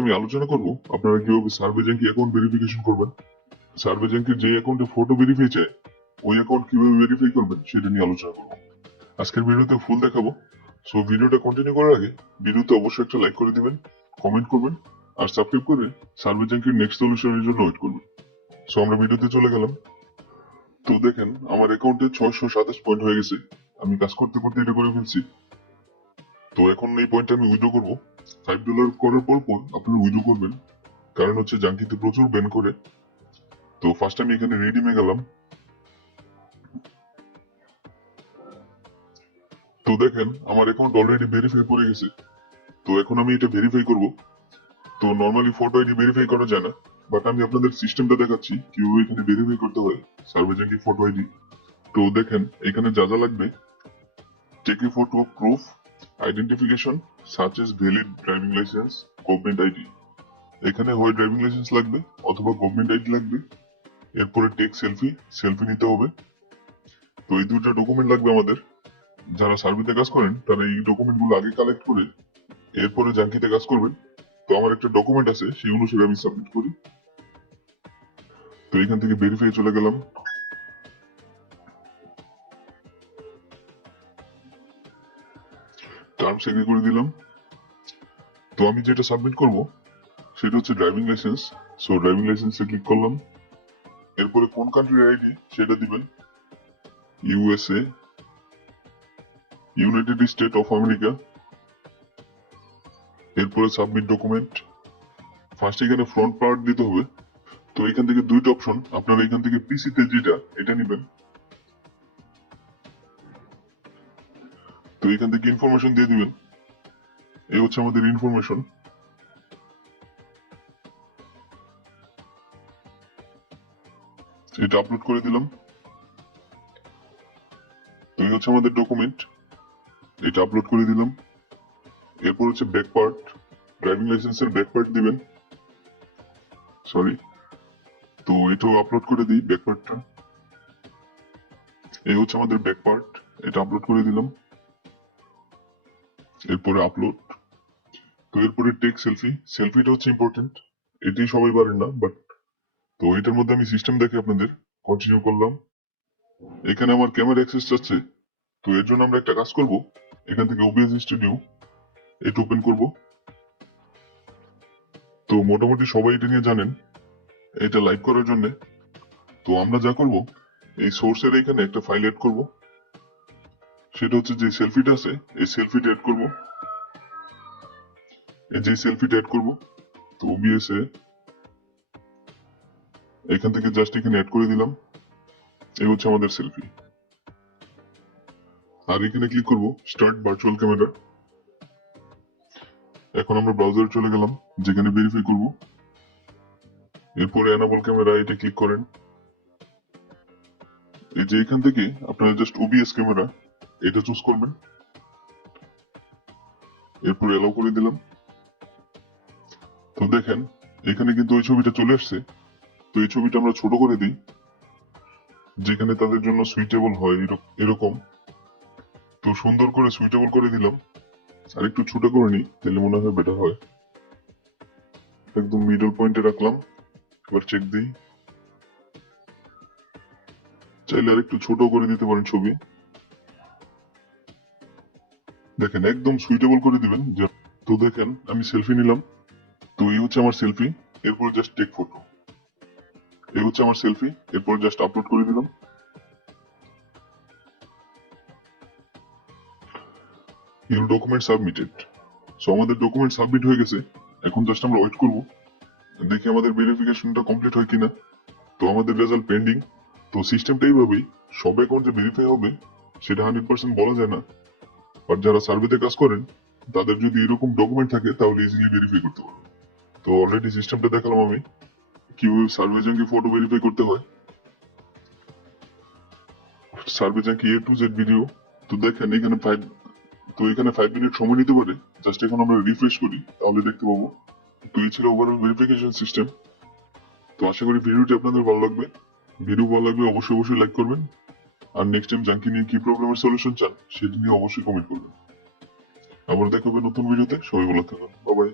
আমি আলোচনা করব আপনারা কিভাবে সার্ভে জ্যাঙ্কি অ্যাকাউন্ট ভেরিফিকেশন করবেন। সার্ভে জ্যাঙ্কির যে অ্যাকাউন্টে ফটো ভেরিফাই চায় ওই অ্যাকাউন্ট কিভাবে ভেরিফাই করবেন সেটা নিয়ে আলোচনা করব। আজকের ভিডিওতে ফুল দেখাবো। সো ভিডিওটা কন্টিনিউ করার আগে ভিডিওতে অবশ্যই একটা লাইক করে দিবেন, কমেন্ট করবেন আর সাবস্ক্রাইব করে সার্ভে জ্যাঙ্কির নেক্সট সলিউশনের জন্য ওয়েট করবেন। সো আমরা ভিডিওতে চলে গেলাম। তো দেখেন আমার অ্যাকাউন্টে 627 পয়েন্ট হয়ে গেছে। আমি কাজ করতে করতে এটা করে ফেলছি। তো এখন এই পয়েন্টটা আমি উইথড্র করবো। $5 করার পর আপনারা উইথড্র করবেন, কারণ হচ্ছে জাঙ্কিতে প্রচুর ব্যান করে। তো ফার্স্ট আমি এখানে রিডিমে গেলাম। তো দেখেন আমার অ্যাকাউন্ট অলরেডি ভেরিফাই করে গেছে। তো এখন আমি এটা ভেরিফাই করব। তো নরমালি ফটো আইডি ভেরিফাই করা যায় না, বাট আমি আপনাদের সিস্টেমটা দেখাচ্ছি কিভাবে এখানে ভেরিফাই করতে হয় সার্ভে জ্যাঙ্কি ফটো আইডি। তো দেখেন এখানে যা যা লাগবে: take a photo proof, identification such as valid driving licence, government ID. এখানে হয় ড্রাইভিং লাইসেন্স লাগবে অথবা গভর্নমেন্ট আইডি লাগবে। এরপরে টেক সেলফি, সেলফি নিতে হবে। তো এই দুইটা ডকুমেন্ট লাগবে আমাদের। যারা সার্ভেতে কাজ করেন তারা এই ডকুমেন্ট গুলো আগে কালেক্ট করে এরপরে জাঙ্কিতে কাজ করবেন। তো আমার একটা ডকুমেন্ট আছে, সেই অনুসারে আমি সাবমিট করি। তো এখান থেকে ভেরিফাই চলে গেলাম। টার্মস এগ্রি করে দিলাম। তো আমি যেটা সাবমিট করব সেটা হচ্ছে ড্রাইভিং লাইসেন্স। সো ড্রাইভিং লাইসেন্সে ক্লিক করলাম। এরপরে কোন কান্ট্রির আইডি সেটা দিবেন। USA, united state of America. এরপরে সাবমিট ডকুমেন্ট। ফার্স্ট এখানে ফ্রন্ট পার্ট দিতে হবে। তো এখান থেকে দুইটা অপশন, আপনারা এখান থেকে পিসিতে যেটা এটা নিবেন। তো এখান থেকে ইনফরমেশন দিয়ে দিবেন। এই হচ্ছে আমাদের ইনফরমেশন। এটা আপলোড করে দিলাম। তো এই হচ্ছে আমাদের ডকুমেন্ট, এটা আপলোড করে দিলাম। এরপর হচ্ছে ব্যাক পার্ট, ড্রাইভিং লাইসেন্সের ব্যাক পার্ট দিবেন। সরি, তো এটাও আপলোড করে দিই ব্যাক পার্টটা। এই হচ্ছে আমাদের ব্যাক পার্ট, এটা আপলোড করে দিলাম। এরপরে আপলোড। তো এরপরে টেক সেলফি, সেলফিটা হচ্ছে ইম্পর্টেন্ট। এটাই সবাই পারেন না, বাট তো এটার মধ্যে আমি সিস্টেম দেখে আপনাদের কন্টিনিউ করলাম। এখানে আমার ক্যামেরা অ্যাক্সেস আছে। তো এর জন্য আমরা একটা কাজ করব, এখান থেকে ওবিএস স্টুডিও এটা ওপেন করব। তো মোটামুটি সবাই এটা নিয়ে জানেন এটা লাইভ করার জন্য। তো আমরা যা করব, এই সোর্সের এখানে একটা ফাইল এড করব। সেটা হচ্ছে যে সেলফিটা আছে এই সেলফিটা এড করব। এই যে সেলফিটা এড করব, তো ওবিএস এ এখান থেকে জাস্ট এখানে এড করে দিলাম। এই হচ্ছে আমাদের সেলফি। আর এখানে ক্লিক করব স্টার্ট ভার্চুয়াল ক্যামেরা। এখন আমরা ব্রাউজারে চলে গেলাম, যেখানে ভেরিফাই করব। এরপরে এনাবল ক্যামেরা এটা ক্লিক করেন। এই যে এখান থেকে আপনারা জাস্ট ওবিএস ক্যামেরা এটা চুজ করবেন। এরপর এলাও করে দিলাম। তো দেখেন এখানে কিন্তু ওই ছবিটা চলে আসছে। তো এই ছবিটা আমরা ছোট করে দিই, যেখানে তাদের জন্য সুইটেবল হয় এরকম। তো সুন্দর করে সুইটেবল করে দিলাম। আর একটু ছোট করে নিই, তাহলে মনে হয় বেটার হয়। একদম মিডল পয়েন্টে রাখলাম। এবার চেক দিই। চাইলে আর একটু ছোট করে দিতে পারেন ছবি। দেখেন একদম সুইটেবল করে দিবেন। তো দেখেন আমি সেলফি নিলাম। তো এই হচ্ছে আমার সেলফি। এরপর জাস্ট টেক ফটো। এই হচ্ছে আমার সেলফি। এরপর জাস্ট আপলোড করে দিলাম। Your document submitted. সো আমাদের ডকুমেন্ট সাবমিট হয়ে গেছে। এখন জাস্ট আমরা ওয়েট করব, দেখি আমাদের ভেরিফিকেশনটা কমপ্লিট হয় কিনা। তো আমাদের রেজাল্ট পেন্ডিং। তো সিস্টেমটা এইভাবেই, সব অ্যাকাউন্ট যে ভেরিফাই হবে সেটা 100% বলা যায় না। আর যারা সার্ভেতে কাজ করেন তাদের যদি এরকম ডকুমেন্ট থাকে তাহলে ইজিলি ভেরিফাই করতে পারবে। তো অলরেডি সিস্টেমটা দেখালাম আমি কিভাবে সার্ভে জ্যাঙ্কি ফটো ভেরিফাই করতে হয়। Survey junkie A to Z video. তো দেখেন এখানে এখানে 5 মিনিট সময় নিতে পারে। জাস্ট এখন আমরা রিফ্রেশ করি, তাহলে দেখতে পাবো। তো এই ছিল ওভারঅল ভেরিফিকেশন সিস্টেম। তো আশা করি ভিডিওটি আপনাদের ভালো লাগবে। ভিডিও ভালো লাগলে অবশ্যই লাইক করবেন। আর নেক্সট টাইম জাঙ্কি নিয়ে কি প্রবলেমের সলিউশন চান সেটি নিয়ে অবশ্যই কমেন্ট করবেন। আবার দেখা হবে নতুন ভিডিওতে। সবাই ভালো থাকুন। Bye bye.